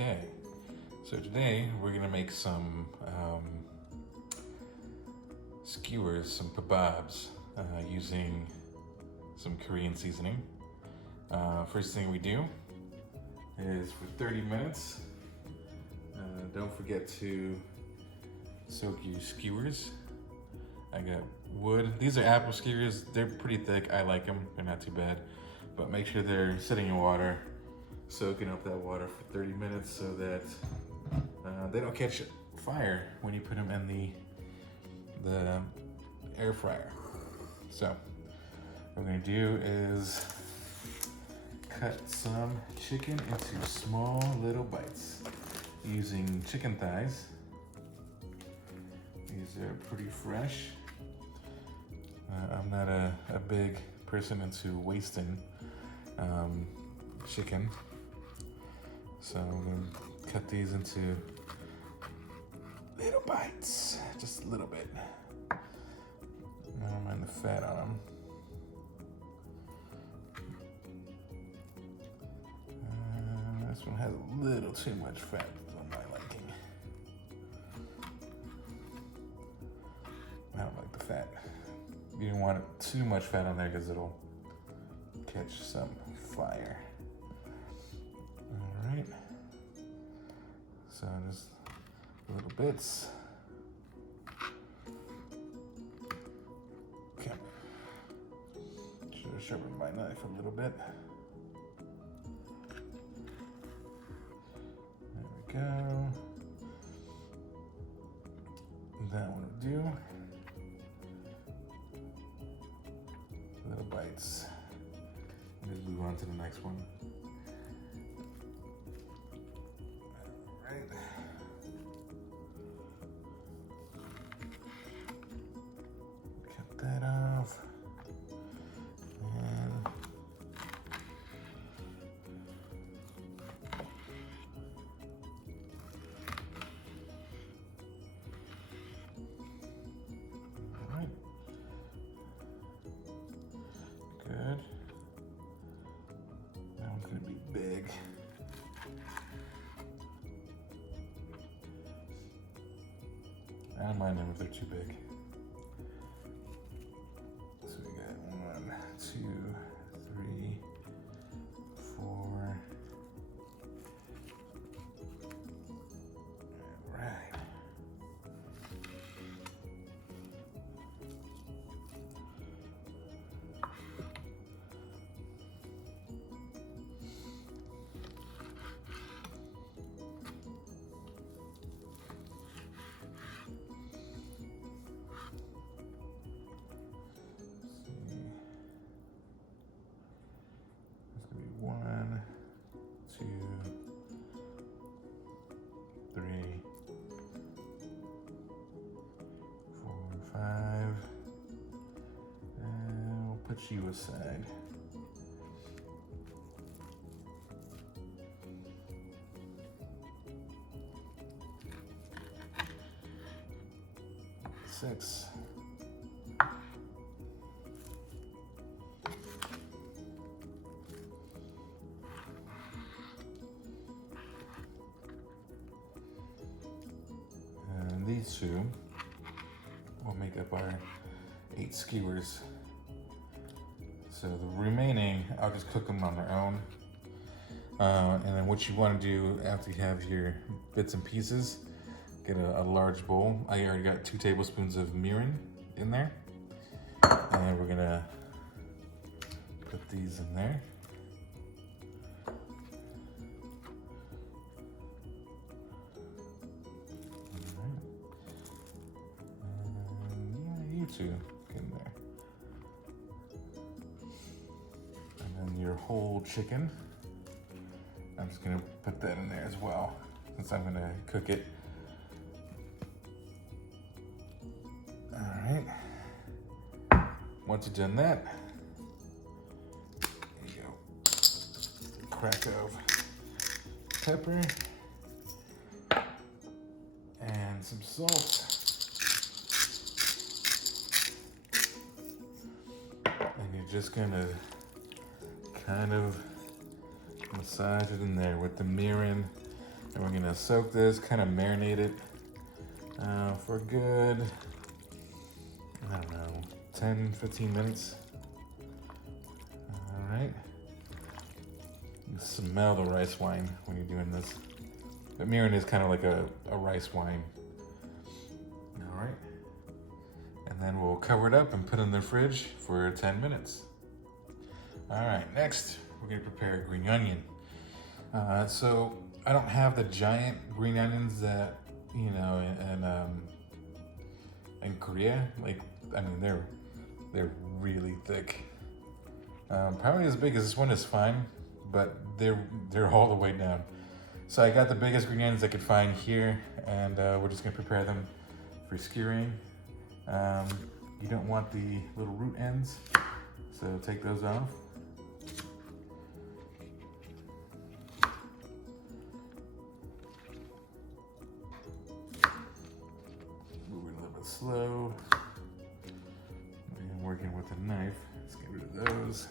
Okay, so today we're gonna make some skewers, some kabobs, using some Korean seasoning. First thing we do is for 30 minutes, don't forget to soak your skewers. I got wood. These are apple skewers. They're pretty thick. I like them. They're not too bad. But make sure they're sitting in water, soaking up that water for 30 minutes so that they don't catch fire when you put them in the air fryer. So what we're gonna do is cut some chicken into small little bites using chicken thighs. These are pretty fresh. I'm not a big person into wasting chicken, so I'm gonna cut these into little bites, just a little bit. I don't mind the fat on them. This one has a little too much fat on my liking. I don't like the fat. You don't want too much fat on there because it'll catch some fire. All right. So just little bits. Okay. Should have sharpened my knife a little bit. There we go. That one will do. Little bites. Let's move on to the next one. All right. Cut that off. And all right. Good. That one's gonna be big. I don't mind them if they're too big. So we got 1, 2, 3, 4. All right. One, two, three, 4, 5, and we'll put you aside. Six. These two will make up our 8 skewers. So the remaining, I'll just cook them on their own. And then what you want to do after you have your bits and pieces, get a large bowl. I already got 2 tablespoons of mirin in there. And we're gonna put these in there. To get in there. And then your whole chicken, I'm just gonna put that in there as well, since I'm gonna cook it. All right. Once you've done that, there you go. A crack of pepper and some salt. Just gonna kind of massage it in there with the mirin And we're gonna soak this, kind of marinate it for a good, I don't know, 10, 15 minutes. All right. You smell the rice wine when you're doing this. But mirin is kind of like a rice wine. All right. And then we'll cover it up and put it in the fridge for 10 minutes. All right, next we're gonna prepare a green onion. So I don't have the giant green onions that, you know, in Korea. Like, I mean, they're really thick. Probably as big as this one is fine, but they're all the way down. So I got the biggest green onions I could find here, and we're just gonna prepare them for skewering. You don't want the little root ends, so take those off. Moving a little bit slow. I'm working with a knife. Let's get rid of those.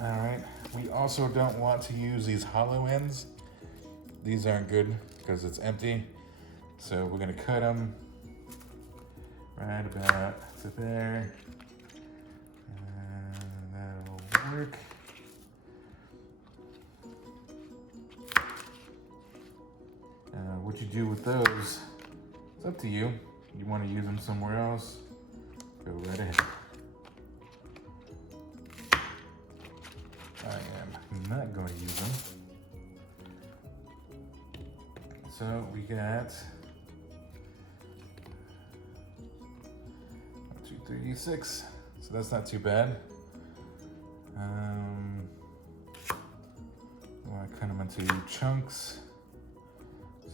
All right. We also don't want to use these hollow ends. These aren't good because it's empty. So we're gonna cut them right about to there. And that'll work. What you do with those, it's up to you. You want to use them somewhere else, go right ahead. I am not going to use them. So we got 236, so that's not too bad. I want to cut them into chunks.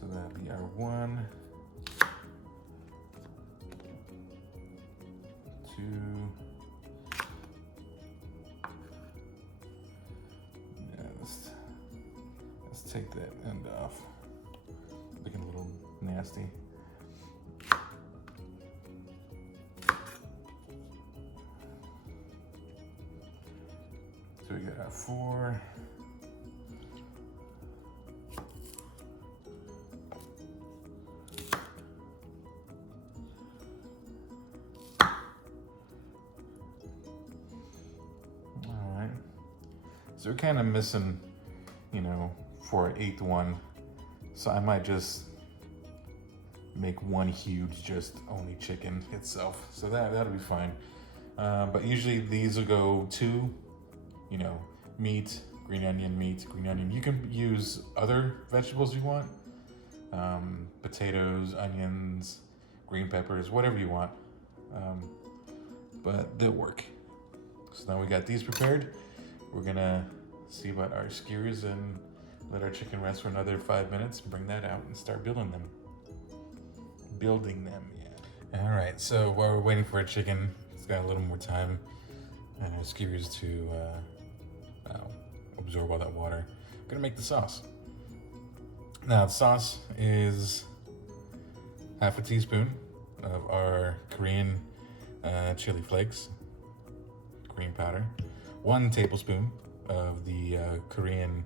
So that'll be our 1, 2, yeah, let's take that end off. Looking a little nasty. So we got our 4. So we're kind of missing, you know, for an 8th one. So I might just make one huge, just only chicken itself. So that'll be fine. But usually these will go 2, you know, meat, green onion, meat, green onion. You can use other vegetables you want. Potatoes, onions, green peppers, whatever you want. But they'll work. So now we got these prepared. We're gonna see about our skewers and let our chicken rest for another 5 minutes, bring that out and start building them. Yeah. All right, so while we're waiting for our chicken, it's got a little more time and our skewers to absorb all that water. I'm gonna make the sauce. Now the sauce is half a teaspoon of our Korean chili flakes, green powder, 1 tablespoon of the Korean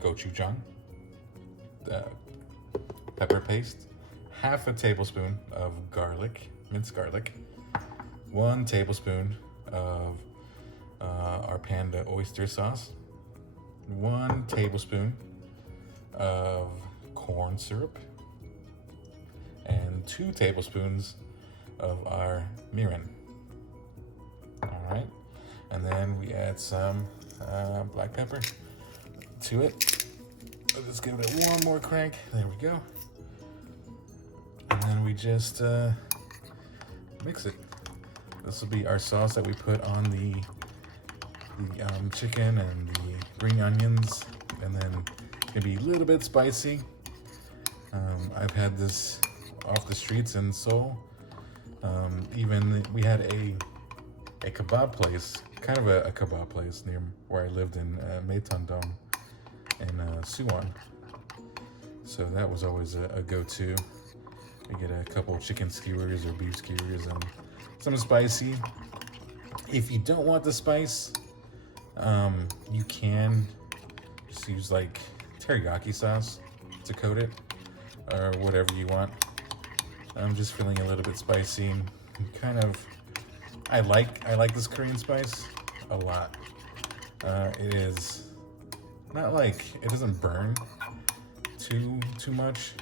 gochujang, pepper paste, half a tablespoon of garlic, minced garlic, 1 tablespoon of our Panda oyster sauce, 1 tablespoon of corn syrup, and 2 tablespoons of our mirin. All right. And then we add some black pepper to it. Let's give it one more crank. There we go. And then we just mix it. This will be our sauce that we put on the chicken and the green onions. And then it's gonna be a little bit spicy. I've had this off the streets in Seoul. Even we had a kebab place, kind of a kebab place near where I lived in Maetondong in Suwon. So that was always a go-to. I get a couple chicken skewers or beef skewers and some spicy. If you don't want the spice, you can Just use like teriyaki sauce to coat it, or whatever you want. I'm just feeling a little bit spicy. Kind of, I like this Korean spice a lot. It is not like, it doesn't burn too much.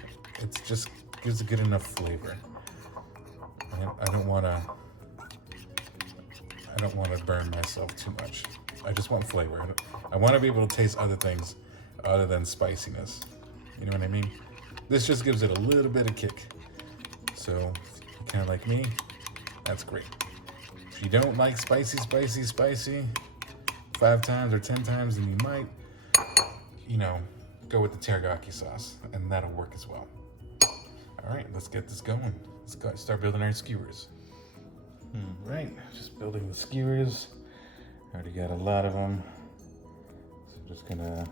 It just gives a good enough flavor. I don't want to burn myself too much. I just want flavor. I want to be able to taste other things other than spiciness. You know what I mean? This just gives it a little bit of kick. So if you're kind of like me, that's great. If you don't like spicy 5 times or 10 times, then you might, go with the teriyaki sauce, and that'll work as well. All right, let's get this going. Let's go start building our skewers. All right, just building the skewers. Already got a lot of them. So just gonna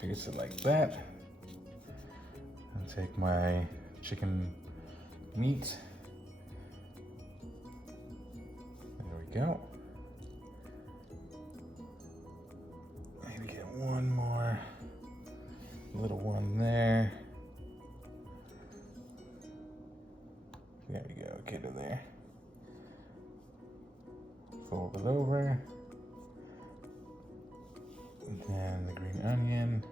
pierce it like that. And take my chicken meat. There we go. Maybe get one more little one there. There we go, get it there. Fold it over. And then the green onion.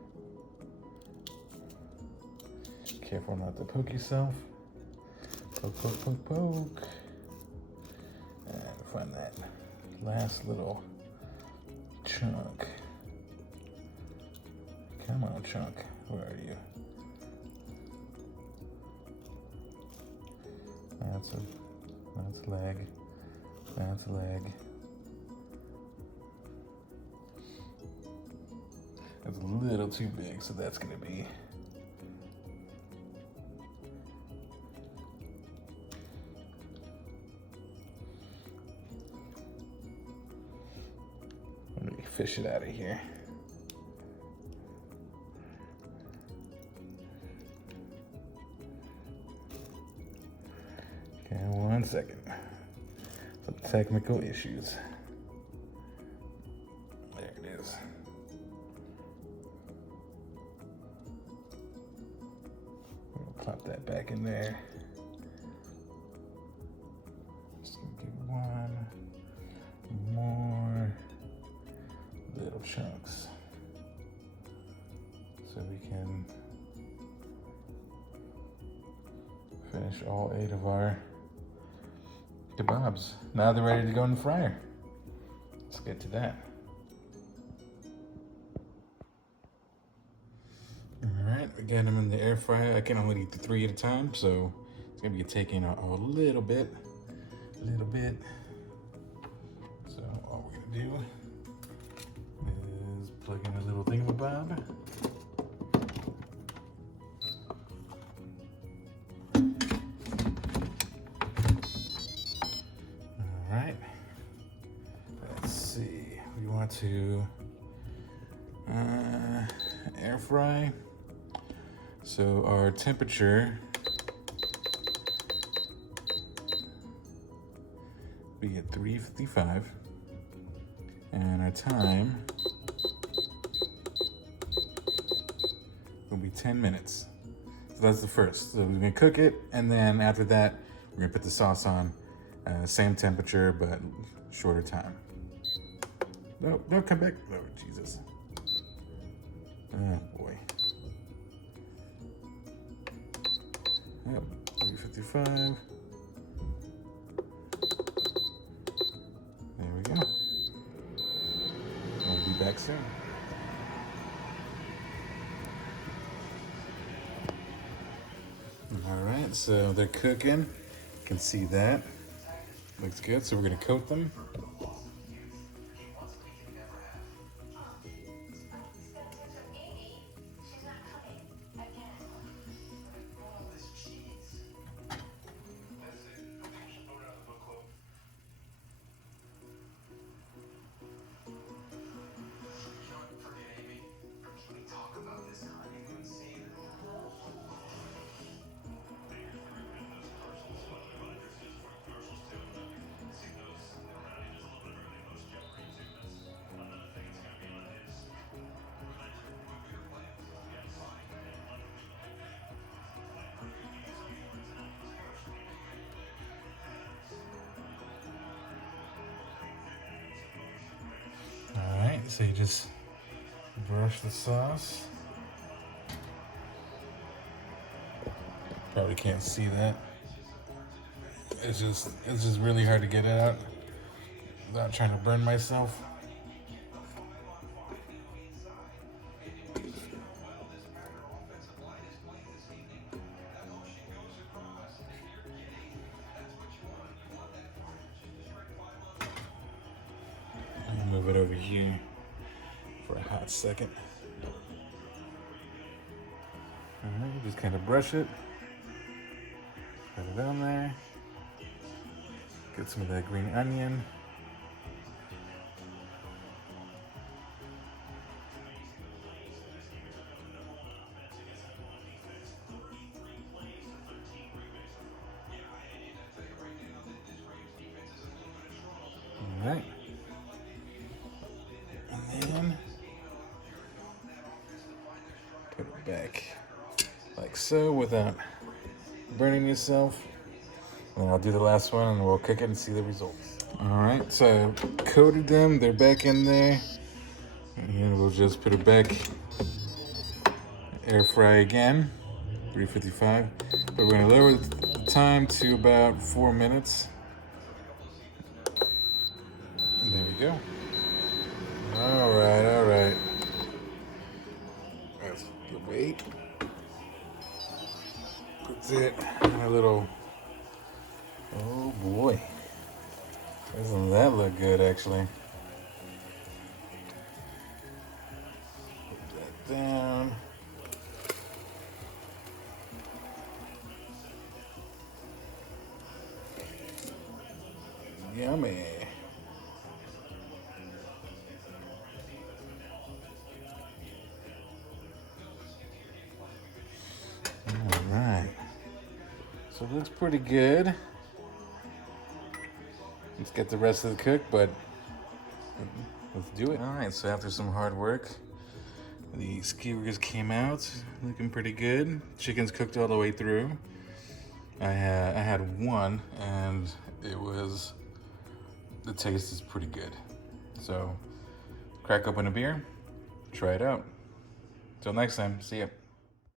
Careful not to poke yourself. Poke. And find that last little chunk. Come on, chunk. Where are you? That's leg. That's leg. That's a little too big, so that's gonna be let me fish it out of here. Okay, 1 second. Some technical issues. There it is. We'll plop that back in there. Just gonna give one more little chunks so we can finish all 8 of our Kabobs. Now they're ready to go in the fryer. Let's get to that. All right, we got them in the air fryer. I can only eat 3 at a time, so it's gonna be taking a little bit. So all we're gonna do is plug in a little thingamabob. To air fry. So our temperature be at 355, and our time will be 10 minutes. So that's the first. So we're gonna cook it, and then after that, we're gonna put the sauce on. Same temperature, but shorter time. No, don't come back. Oh, Jesus. Oh, boy. Yep, 355. There we go. I'll be back soon. All right, so they're cooking. You can see that. Looks good, so we're gonna coat them. So you just brush the sauce. Probably can't see that. It's just really hard to get it out without trying to burn myself. Move it over here for a hot second. Alright, just kind of brush it. Put it on there. Get some of that green onion. Alright. And then put it back like so without burning yourself. And I'll do the last one and we'll cook it and see the results. Alright, so I coated them, they're back in there. And we'll just put it back, air fry again, 355. But we're gonna lower the time to about 4 minutes. And there we go. Alright. That's the weight. Puts it in a little, oh boy. Doesn't that look good actually? Put that down. Yummy. Alright. So it looks pretty good. Let's get the rest of the cook, but let's do it. Alright, so after some hard work, the skewers came out looking pretty good. Chicken's cooked all the way through. I had one and the taste is pretty good. So crack open a beer, try it out. Till next time, see ya.